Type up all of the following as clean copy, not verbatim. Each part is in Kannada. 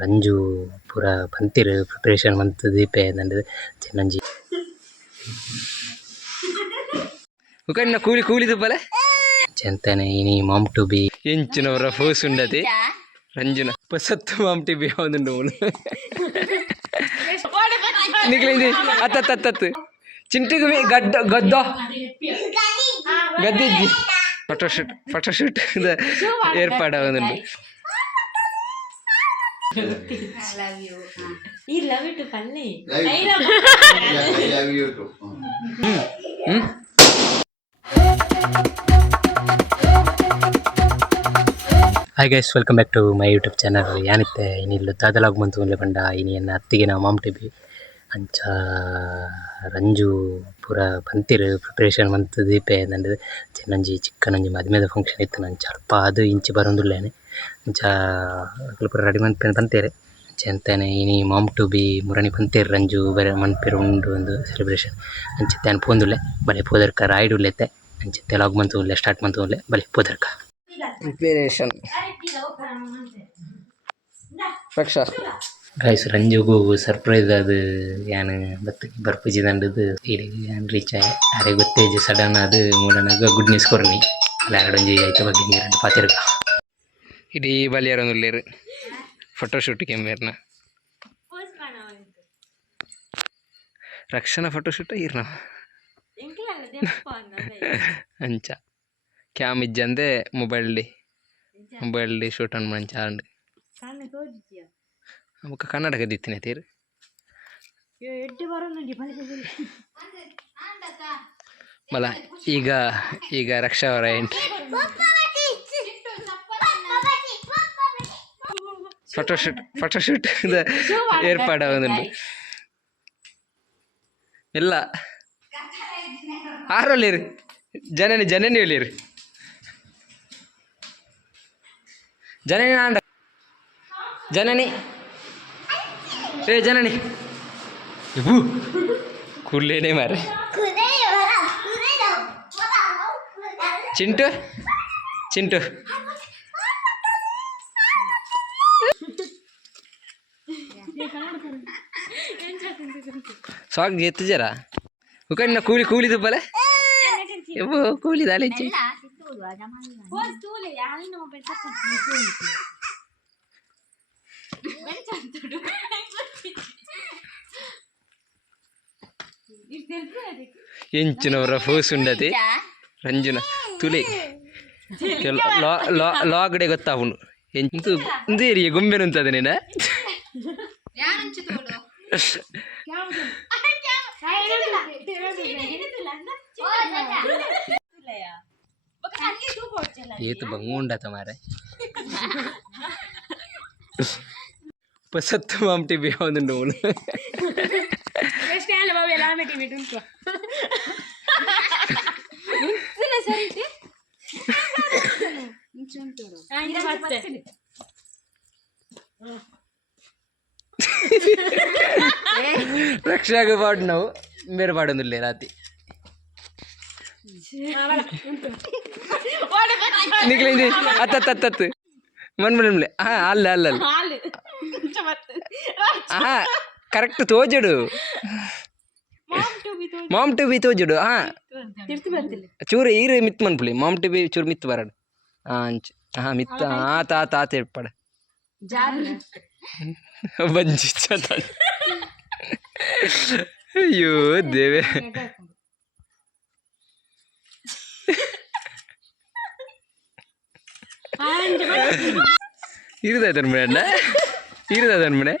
ರಂಜು ಪೂರ ಪಂತಿರು ಪ್ರಿಪರೇಷನ್ ಮಂತ್ ದೀಪೆ ನಂದು ಚೆನ್ನಂಜಿ ಉಕಣ್ಣ ಕೂಲಿ ಕೂಲಿದು ಬಲೆ ಚೆಂತನೆ ಇನಿ ಮಾಮ್ ಟು ಬಿ ಎಂಚಿನವರ ಫೋಸ್ ಉಂಡತಿ ರಂಜುನ ಪಸತ್ತು ಮಾಮ್ ಟು ಬಿ ಯಾವ್ದುಂಡು ನಿಕ್ಲಿಂದಿ ಅತ್ತತ್ತತ್ತು ಚಿಂಟಿಗೆ ಗಡ್ಡ ಗದ್ದ ಗದ್ದಿಜ್ಜಿ ಫೋಟೋಶೂಟ್ ಏರ್ಪಾಡಾಗುന്നുണ്ട്. I love you. I love you too, Palli. I love you too. Hi guys, welcome back to my YouTube channel. ಏನಿತ್ತೆ ಇನ್ನಿಲ್ಲ ದಾದಲಾಗ್ ಬಂತು ಉನ್ಲೆ ಬಂಡ ಇನಿ ಎನ್ನ ಅತ್ತಿಗೆ ನಾವು ಮಾಮ್ ಟಿ ಬಿ ಅಂಚ ರಂಜು ಪೂರ ಪಂತಿರು ಪ್ರಿಪರೇಷನ್ ಮಂತ್ ದೀಪೆ ನಂದು ಚೆನ್ನಂಜಿ ಚಿಕ್ಕನಂಜಿ ಮದುವೆದ ಫಂಕ್ಷನ್ ಇತ್ತು. ನಂಚ ಅಲ್ಪ ಅದು ಇಂಚಿ ಬರೋಂದುಲ್ಲೇನೆ ಅಂಚ ಪೂರ ರೆಡಿ ಮನ್ಪೇನು ಪಂತೇರೆ ಅಂಚೆಂತಾನೆ ಇನಿ ಮಾಮ್ ಟು ಬಿ ಮುರಣಿ ಪಂತೇರು ರಂಜು ಬೇರೆ ಮನ್ಪೇರು ಉಂಡು ಒಂದು ಸೆಲೆಬ್ರೇಷನ್ ಅಂಚೆ ತಾನು ಪೋಂದುಲ್ಲೆ ಬಲೆ ಪೋದರ್ಕ ರಾಯ್ಡು ಉಲ್ಲೆತ್ತೆ ಅಂಚೆ ತೆಲಾಗ್ ಮಂತು ಉಲ್ಲೆ ಸ್ಟಾರ್ಟ್ ಮಂತು ಉಲ್ಲೆ ಬಲೆ ಪೋದರ್ಕ ಪ್ರಿಪರೇಷನ್ ರಕ್ಷಾ ಗೈಸ್ ರಂಜುಗೂ ಸರ್ಪ್ರೈಸ್ ಅದು ಏನು ಬತ್ತು ಬರ್ಪುಜಿ ದಂಡದು ಇಲ್ಲಿ ರೀಚ್ ಆಗಿ ಯಾರೇ ಗೊತ್ತೇಜ್ ಸಡನ್ ಅದು ಮೂಡನಾಗ ಗುಡ್ ನ್ಯೂಸ್ ಕೊರ್ನಿ ಅಲ್ಲ ಎರಡೊಂಜಿ ಆಯ್ತು ಬಗ್ಗೆ ಎರಡು ಪಾತಿರ್ಗ ಇಡೀ ಬಲಿಯಾರೊಂದು ಉಳ್ಳೇರು ಫೋಟೋಶೂಟ್ ಕೆಂಬೇರ್ನ ರಕ್ಷಣಾ ಫೋಟೋಶೂಟ್ ಇರ್ನ ಅಂಚ ಕ್ಯಾಮ್ ಇಜ್ಜಂದೆ ಮೊಬೈಲ್ ಡಿ ಶೂಟ್ ಅನ್ ಮಂಚ ಅಂಡ್ നമുക്ക് കണ്ണടക്ക ദിത്തിനെ തീര് ಮಲ ಈಗ ರಕ್ಷಾ ಅವರ ಎಂಟ್ರಿ ಫೋಟೋಶೂಟ್ ಏರ್ಪಾಡಾಗುന്നുണ്ട്. ಇಲ್ಲ ಆರೊಳ್ಳೇರು ಜನನಿ ಒಳ್ಳೆಯರು ಜನನಿ ಜನನಿ ಕುಲ್ಲೇನೆ ಮಾರೆ ಚಿಂಟು ಸಾಕು ಎತ್ತು ಜರ ಉಕಣ್ಣ ಕೂಲಿದು ಬಲೆ ಕೂಲಿ ದಾಲೆ ಎಂಚಿನವರ ಫೋಸ್ ಉಂಡತಿ ರಂಜುನ ತುಲಿ ಲಾಗಡೆ ಗೊತ್ತಾವುಂಡು ಎಂತು ಇಂದೇರಿಯ ಗೊಂಬೆನು ಅಂತದ ನೀನ ಏತು ಬಂಗುಂಡತ ಮಾರೆ ಪಸತ್ತು ಮಾಮ್ ಟಿ ಬಿ ಯಾವ್ದುಂಡು ಅವನು ರಕ್ಷಾಗ ಪಾಡು ನಾವು ಬೇರೆ ಪಾಡೊಂದಿಲ್ಲ ರಾತಿ ನಿಕ್ಲಿಂದಿ ಅತ್ತತ್ತತ್ತು ಮನ್ಮನ್ಲೆ ಹಾ ಅಲ್ಲ ಹಾ ಕರೆಕ್ಟ್ ತೋಜಡು ಮಾಮ್ ಟು ಬಿ ತೋಜಡು ಹಾ ಚೂರು ಈರು ಮಿತ್ ಮನ್ಪುಲಿ ಮಾಮ್ ಟು ಬಿ ಚೂರು ಮಿತ್ ಬರಡು ಹಾ ಮಿತ್ ಆತ ಹೇಳ್ಪಡ ಬಂಜಿ ಅಯ್ಯೋ ದೇವೆ ಇರುದಾದನ್ ಮನೆ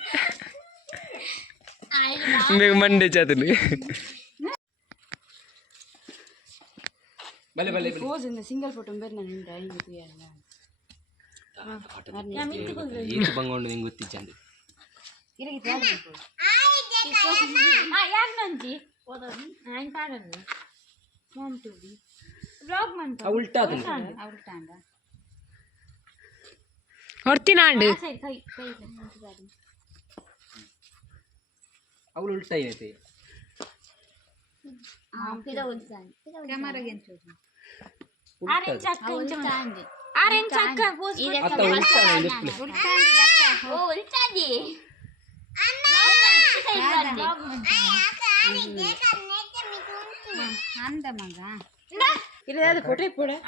ಮೇಗ ಮಂಡೆ ಚಾತನು ಬಲೆ ಸಿಂಗಲ್ ಫೋಟೋ ಈತು ಬಂಗೊಂಡು ಹಿಂಗೆ ಗೊತ್ತಿಚ್ಚಂದು ಹೊಡ್ತೀನಾಂಡು ಅವಳು ಉಲ್ಟಾ ಏನೈತೆ ಆರೆಂಜ್ ಚಕ್ಕ ಪೋಸ್ ಅಂದ ಮಗ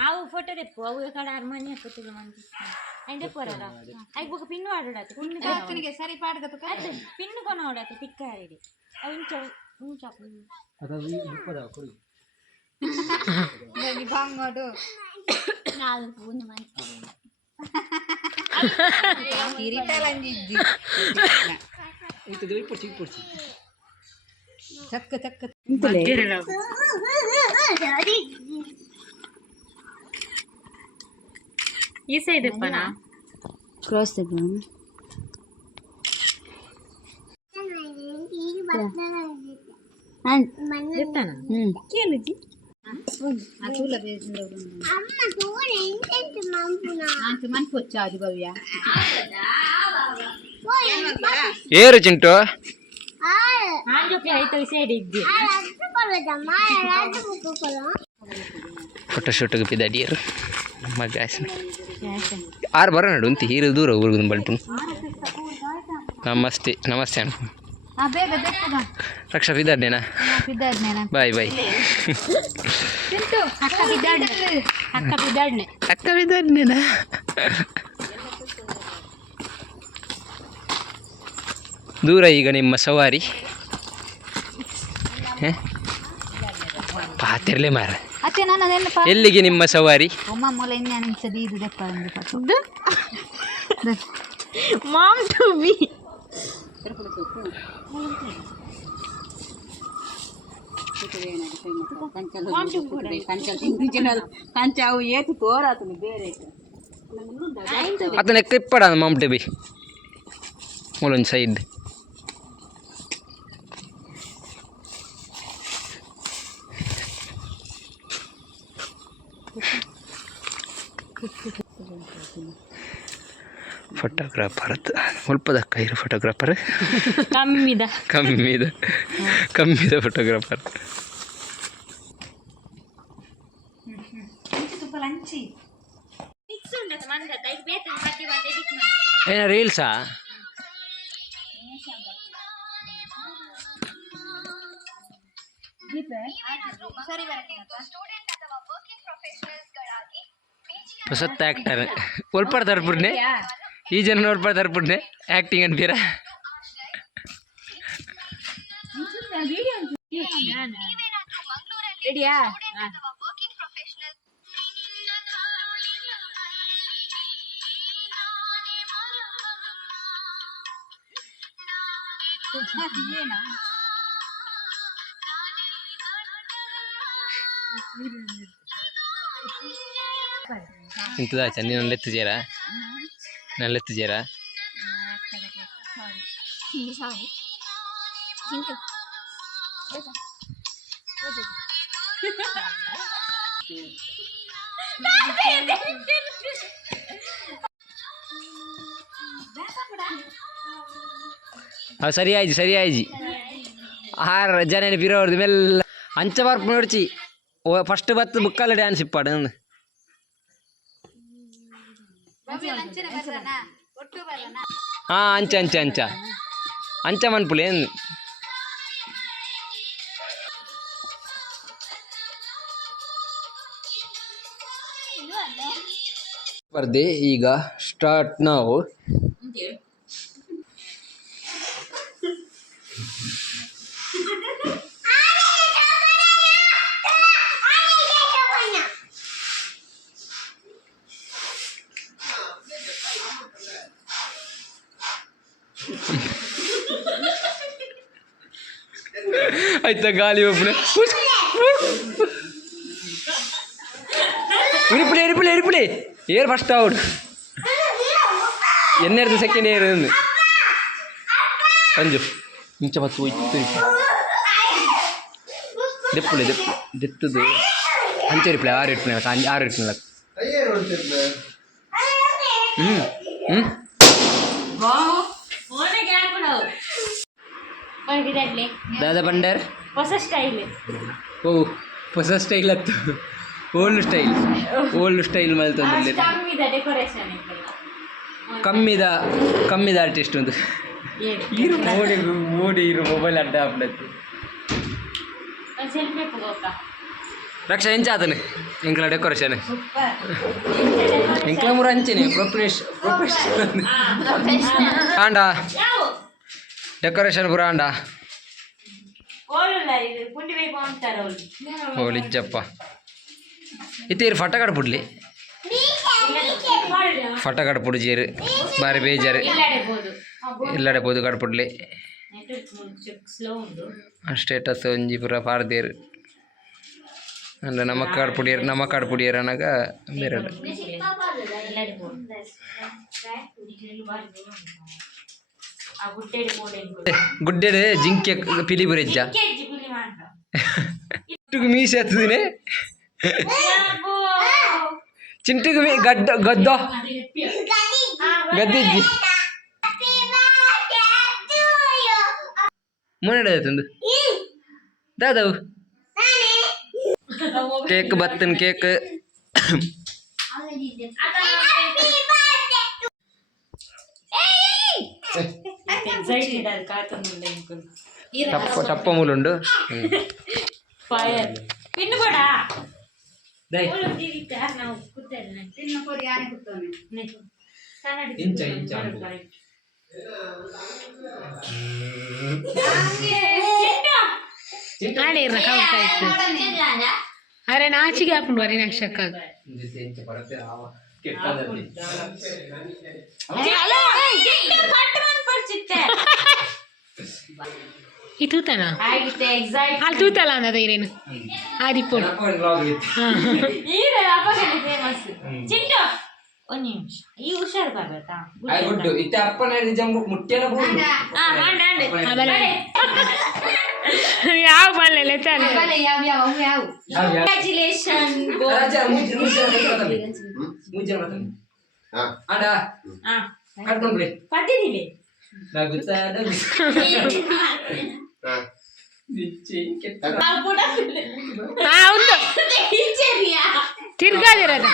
అవు ఫోటో తెప్పు అవు ఇక్కడ అర్మని ఫోటోలు మంచి అంటే పోరాడా అవి ఒక పిన్ను వాడాడు సరి పాడగ పిన్ను కొనవాడు తిక్కారెడ్డి అవి బాంగోడు చక్క చక్క ఈ సైడ్ పనా క్రాస్ దగ్గర చెప్తాను వచ్చాది భవ్య ఏరు చింటూ అయితే సైడ్ ఇద్ది ಫೋಟೋಶೂಟ್ಗೆ ಬಿದ್ದಾಡಿಯರು ನಮ್ಮ ಗ್ಯಾಸ್ ಆರು ಬರೋಣ ಉಂತಿ ಹೀರು ದೂರ ಊರಿಗೆ ಬಲ್ಪು ನಮಸ್ತೆ ನಮಸ್ತೆ ಅಣ್ಣ ರಕ್ಷಾ ಬಿದ್ದಾಡ್ನೇನಾ ಬಾಯ್ ಬಾಯ್ ಅಕ್ಕ ಬಿದ್ದಾಡ್ನೇನಾ ದೂರ ಈಗ ನಿಮ್ಮ ಸವಾರಿ ಪಾತಿರ್ಲೆ ಮಾರ ಅತ್ತೆ ನಾನು ಅದೆಲ್ಲ ಎಲ್ಲಿಗೆ ನಿಮ್ಮ ಸವಾರಿ ಅಮ್ಮ ಮೊಲ ಇನ್ನು ಅನಿಸದು ಇದು ದೆಪ್ಪ ಮಾಮ್ ಟು ಬಿ కంచావు ఏతి తోరాతుని ಬೇರೆ అతను ఎక్కిప్పాడు మమ్మటి బి మూలొంచి సైడ్ ಫೋಟೋಗ್ರಾಫರ್ ಸ್ವಲ್ಪದಕ್ಕ ಇರೋ ಫೋಟೋಗ್ರಾಫರ್ ಕಮ್ಮಿದ ಫೋಟೋಗ್ರಾಫರ್ ಏನ ರೀಲ್ಸಾ ಹೊಸತ್ತ ಆ್ಯಕ್ಟರ್ ಒಲ್ಪಡ್ತಾರೆ ಬಿಡ್ನೆ ಈ ಜನ ನೋಡ್ಪಡ್ತಾರೆ ಬಿಡ್ನೆ ಆ್ಯಕ್ಟಿಂಗ್ ಅನ್ಪೀರ ರೆಡಿಯಾ ఇంతదా చంది నన్ను ఎత్తు చేరా ಸರಿ ಆಯ್ಜಿ ಆರು ಜನ ಬಿರೋರ್ದು ಮೆಲ್ಲ ಅಂಚ ಬರ್ಪು ನೋಡ್ಚಿ ಫಸ್ಟ್ ಬತ್ತು ಬುಕ್ಕಲ್ಲ ಡ್ಯಾನ್ಸ್ ಇಪ್ಪಾಡು ಅಂಚ ಮನ್ಪುಲಿ ಏನು ಸ್ಪರ್ಧೆ ಈಗ ಸ್ಟಾರ್ಟ್ ನಾವು ಆಯ್ತಾ ಗಾಳಿ ಒಬ್ಬನೇ ಇರಿಪಿಳಿ ಏರ್ ಫಸ್ಟ್ ಔಟ್ ಎನ್ನೆರಡು ಸೆಕೆಂಡ್ ಏರ್ ಅಂಜು ಇಂಚ ಮತ್ತು ಹೋಯ್ತು ದೆತ್ತದು ಅಂಚೆ ರಿಪ್ಲೈ ಆರು ಇಟ್ಟ ದಾದಾ ಬಂಡರ್ ಹೊಸ ಸ್ಟೈಲ್ ಓ ಹೊಸ ಸ್ಟೈಲ್ ಹತ್ತು ಓಲ್ಡ್ ಸ್ಟೈಲ್ ಮೇಲೆ ತಂದಿಲ್ಲ ಕಮ್ಮಿದ ಡೆಕೋರೇಷನ್ ಕಮ್ಮಿದ ಆರ್ಟಿಸ್ಟ್ ಒಂದು ಇರು ಮೋಡಿ ಇರು ಮೊಬೈಲ್ ಅಡ್ಡ ಆಗ್ಲತ್ತು ಸೆಲ್ಫಿ ಹೋಗೋಕ ರಕ್ಷಾ ಎಂಚ ಆತನೆ ಇಂಕ್ಲ ಡೆಕೋರೇಷನ್ ಇಂಕ್ಲ ಮೂರು ಅಂಚೆನೆ ಆಂಡ ಡೆಕೋರೇಷನ್ ಪೂರ ಆಂಡ ಓಲಿಜ್ಜಪ್ಪ ಇತ್ತೀರು ಫಟಕಡ ಪುಡ್ಲಿ ಫಟಕಡ ಪುಡ್ಜೀರು ಬಾರಿ ಬೇಜಾರು ಇಲ್ಲಡೆ ಬೋದು ಕಡ್ಪುಡ್ಲಿ ಸ್ಟೇಟಸ್ ಒಂಜಿ ಪೂರ ಪಾಡ್ದೇರು ಅಂದ್ರೆ ನಮ್ಮ ಕಾಡು ಪುಡಿಯರು ಅನ್ನಗ ಬೇರೆ ಗುಡ್ಡೆಡೆ ಜಿಂಕೆ ಪಿಲಿ ಬುರೆಜ್ಜ ಮೀಸೆ ಹತ್ತದಿನೇ ಚಿಂಟಿಗೆ ಗದ್ದೋ ಗದ್ದಿಜ್ಜಿ ಮುನ್ನಡೆದಂದು ದಾದವು ಕೇಕ್ ಬತ್ತನ್ ಕೇಕ್ ಟಪ್ಪ ಮೂಲುಂಡು ಅರೆ ನಾಚಿಗೆ ಹಾಕೊಂಡು ಬರೀ ನಕ್ಷಕ್ಕ ಈ ತೂತನ ಅಲ್ಲಿ ತೂತಲ್ಲ ಅನ್ನದ ಇರೇನು ಆದಿಪ್ಪು ಒಂದು ನಿಮಿಷ ಈ ಹುಷಾರು ಬರ್ಬೇಕಾ ಯಾವ ಬಲ್ಲೆ ಕಂಗ್ರ್ಯಾಚುಲೇಷನ್ ಪಟ್ಟಿದ್ದೀವಿ ತಿರ್ಗಾದಿರೋದು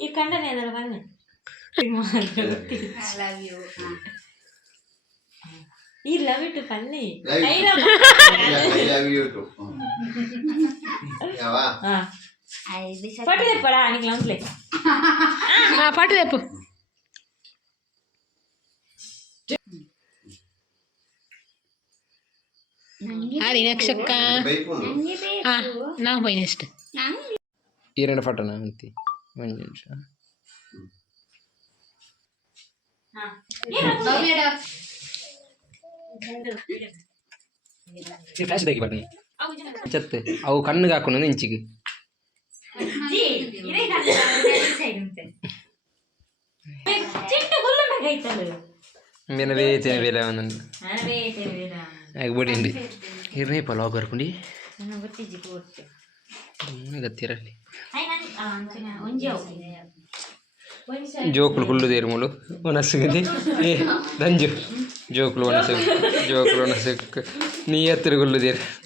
ಈ ಕಂಡನೆ ಅದಲ್ಲ ಬನ್ನಿ ಈ ಲವ್ ಇಟ್ಟು ಬನ್ನಿ ಪಟ್ಟು ತೆಪ್ಪಡ ನಿಂಗೆ ಲಂಕ್ಲೆ ಪಟ್ಟು ತೆಪ್ಪು ಅರಿ ನಕ್ಷಕ್ಕ ನಾವು ಬೈ ನೆಕ್ಸ್ಟ್ ಈರಣ್ಣ ಫಟೋನ ಅಂತಿ ಒಂದು ನಿಮಿಷ ಫ್ಲಾಶ್ ತೆಗಿ ಬನ್ನಿ ಚತ್ತೆ ಅವು ಕಣ್ಣಿಗೆ ಹಾಕೊಂಡು ಇಂಚಿಗೆ ಮೇನವೇ ಬೇಲೆ ಒಂದೊಂದು ಆಗ್ಬಿಡಿ ಇರ್ನೇ ಪಲಾವ್ ಬರ್ಕೊಂಡು ಗತ್ತಿರಲ್ಲಿ ಜೋಕುಲು ಕುಲ್ಲು ದೇರು ಮೂಲು ಒನಸುಗದಿ ಏ ರಂಜು ಜೋಕುಲು ಒನಸು ನೀ ಹತ್ತಿರ ಕುಲ್ಲು ದೇರು